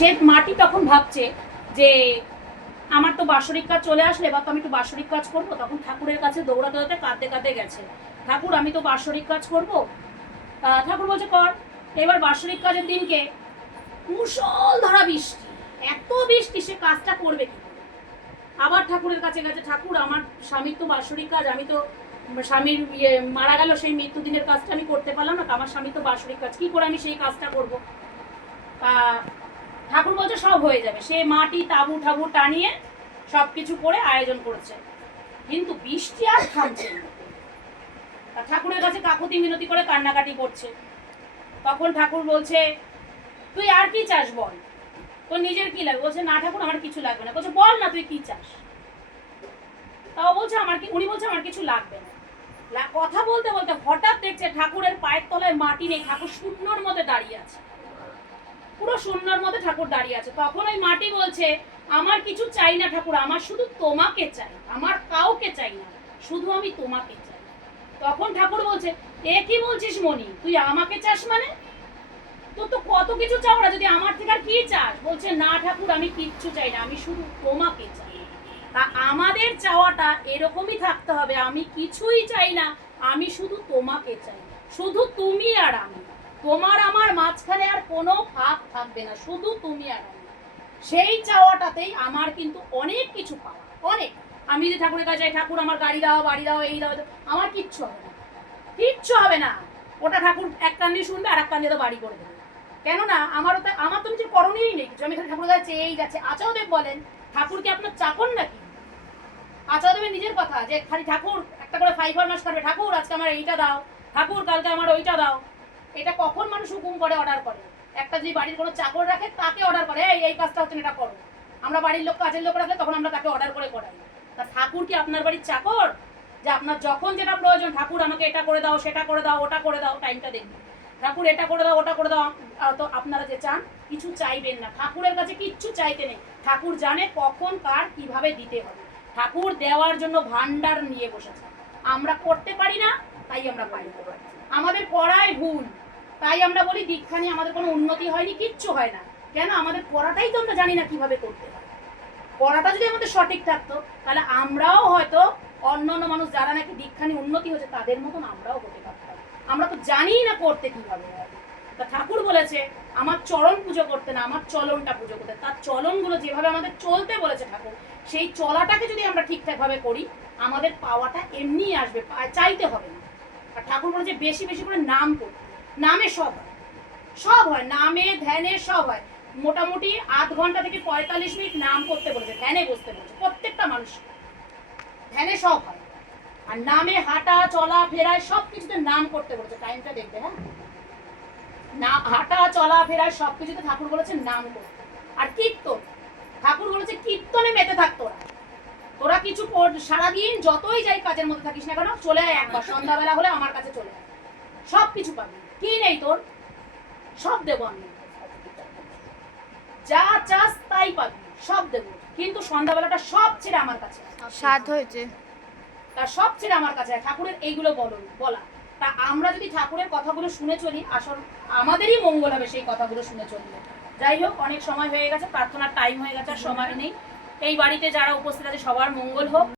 সে মাটি তখন ভাবছে যে আমার তো বাৎসরিক কাজ চলে আসলে, এবার তো আমি একটু বাৎসরিক কাজ করবো। তখন ঠাকুরের কাছে দৌড়াতে দৌড়াতে কাঁদতে কাঁদতে গেছে, ঠাকুর আমি তো বাৎসরিক কাজ করবো। ঠাকুর বলছে কর। এবার বাৎসরিক কাজের দিনকে মুষলধারা বৃষ্টি, এত বৃষ্টি, সে কাজটা করবে কি? আবার ঠাকুরের কাছে গেছে, ঠাকুর আমার স্বামীর তো বাৎসরিক কাজ, আমি তো স্বামীর মারা গেল সেই মৃত্যুদিনের কাজটা আমি করতে পারলাম না, আমার স্বামী তো বাৎসরিক কাজ, কি করে আমি সেই কাজটা করবো? ঠাকুর বলছে সব হয়ে যাবে। সে মাটি তাবু ঠাবু টানিয়ে সবকিছু করে আয়োজন করেছে, কিন্তু বৃষ্টি আর থামছে না। ঠাকুরের কাছে কাকুতি মিনতি করে কান্নাকাটি করছে। তখন ঠাকুর বলছে তুই আর কি চাস বল, তোর নিজের কি লাগবে? বলছে না ঠাকুর আমার কিছু লাগবে না। বলছে বল না তুই কি চাস। তাও বলছে আমার কি, উনি বলছে আমার কিছু লাগবে না। কথা বলতে বলতে হঠাৎ দেখছে ঠাকুরের পায়ের তলায় মাটি নেই, ঠাকুর শূন্যর মধ্যে দাঁড়িয়ে আছে, পুরো শূন্যর মধ্যে ঠাকুর দাঁড়িয়ে আছে। তখন ওই মাটি বলছে আমার কিছু চাই না ঠাকুর, আমার শুধু তোমাকে চাই, আমার কাউকে চাই না, শুধু আমি তোমাকে চাই। তখন ঠাকুর বলছে এ কি বলছিস মনি, তুই আমাকে চাস মানে? তোর তো কত কিছু চাও না, যদি আমার থেকে আর কি চাস? বলছে না ঠাকুর আমি কিচ্ছু চাই না, আমি শুধু তোমাকে চাই। তা আমাদের চাওয়াটা এরকমই থাকতে হবে, আমি কিছুই চাই না, আমি শুধু তোমাকে চাই, শুধু তুমি আর আমি, তোমার আমার মাঝখানে আর কোনো ভাগ থাকবে না, শুধু তুমি আর আমি। সেই চাওয়াটাতেই আমার কিন্তু অনেক কিছু পাওয়া, অনেক। আমি যদি ঠাকুরের কাছে যাই, ঠাকুর আমার গাড়ি দাও, বাড়ি দাও, এই দাও, আমার কিচ্ছু হবে না, কিচ্ছু হবে না। ওটা ঠাকুর এক কান দিয়ে শুনবে আর এক কান দিয়ে তো বাড়ি করে দেবে। কেননা আমার তো নিজের করণীয়ই নেই কিছু, আমি খালি ঠাকুরের কাছে চেয়েই যাচ্ছে। আচার্যদেব বলেন ঠাকুর কি আপনার চাকর নাকি? আচার্যদেবের নিজের কথা যে খালি ঠাকুর একটা করে ফাইবার মাস করবে, ঠাকুর আজকে আমার এইটা দাও, ঠাকুর কালকে আমার ওইটা দাও। এটা কখন মানুষ হুকুম করে, অর্ডার করে? একটা যদি বাড়ির কোনো চাকর রাখে তাকে অর্ডার করে এই কাজটা হচ্ছে এটা করো। আমরা বাড়ির লোক কাজের লোক রাখলে তখন আমরা তাকে অর্ডার করে করাই। তা ঠাকুর কি আপনার বাড়ির চাকর যে আপনার যখন যেটা প্রয়োজন ঠাকুর আমাকে এটা করে দাও, সেটা করে দাও, ওটা করে দাও, টাইমটা দেখবে ঠাকুর এটা করে দাও, ওটা করে দাও? তো আপনারা যে চান কিছু চাইবেন না, ঠাকুরের কাছে কিচ্ছু চাইতে নেই। ঠাকুর জানে কখন কার কিভাবে দিতে হবে। ঠাকুর দেওয়ার জন্য ভান্ডার নিয়ে বসেছে, আমরা করতে পারি না তাই আমরা পাই না, আমাদের পড়ায় ভুল, তাই আমরা বলি দীক্ষা নিয়ে আমাদের কোনো উন্নতি হয়নি, কিচ্ছু হয় না। কেন? আমাদের পড়াটাই তো আমরা জানি না কিভাবে করতে হয়। পড়াটা যদি আমাদের সঠিক থাকতো তাহলে আমরাও হয়তো অন্যান্য মানুষ যারা নাকি দীক্ষা নিয়ে উন্নতি হয়েছে তাদের মতন আমরাও হতে পারতাম। আমরা তো জানি না করতে কিভাবে হয়। তা ঠাকুর বলেছে আমার চরণ পুজো করতে না, আমার চলনটা পুজো করতে। তার চলনগুলো যেভাবে আমাদের চলতে বলেছে ঠাকুর, সেই চলাটাকে যদি আমরা ঠিকঠাকভাবে করি আমাদের পাওয়াটা এমনিই আসবে, চাইতে হবে না। আর ঠাকুর বলেছে বেশি বেশি করে নাম করতে, নামে সব হয়, সব হয়, নামে ধ্যানে সব হয়। মোটামুটি 8 ঘন্টা থেকে 45 মিনিট নাম করতে বলেছে, ধ্যানে বসতে বলেছে প্রত্যেকটা মানুষ, ধ্যানে সব হয়। আর নামে হাঁটা চলা ফেরায় সব কিছুতে নাম করতে বলেছে, টাইমটা দেখবে। হ্যাঁ, না হাঁটা চলা ফেরায় সব কিছুতে ঠাকুর বলেছে নাম করতে। আর কীর্তন, ঠাকুর বলেছে কীর্তনে মেতে থাকতো ওরা। তোরা কিছু সারাদিন যতই যাই কাজের মধ্যে থাকিস না কেন, চলে আয় একবার সন্ধ্যাবেলা হলে আমার কাছে চলে আয়, সব কিছু পাবি। কি নেই তোর? সব দেবো আমি, যা চাস তাই পাবি, সব দেবো, কিন্তু সন্ধ্যাবেলাটা সব ছেড়ে আমার কাছে সাত হয়েছে, তার সব ছেড়ে আমার কাছে ঠাকুরের এইগুলো বলা। তা আমরা যদি ঠাকুরের কথাগুলো শুনে চলি আসল আমাদেরই মঙ্গল হবে সেই কথাগুলো শুনে চললে। যাই হোক, অনেক সময় হয়ে গেছে, প্রার্থনার টাইম হয়ে গেছে, আর সময় নেই। এই বাড়িতে যারা উপস্থিত আছে সবার মঙ্গল হোক।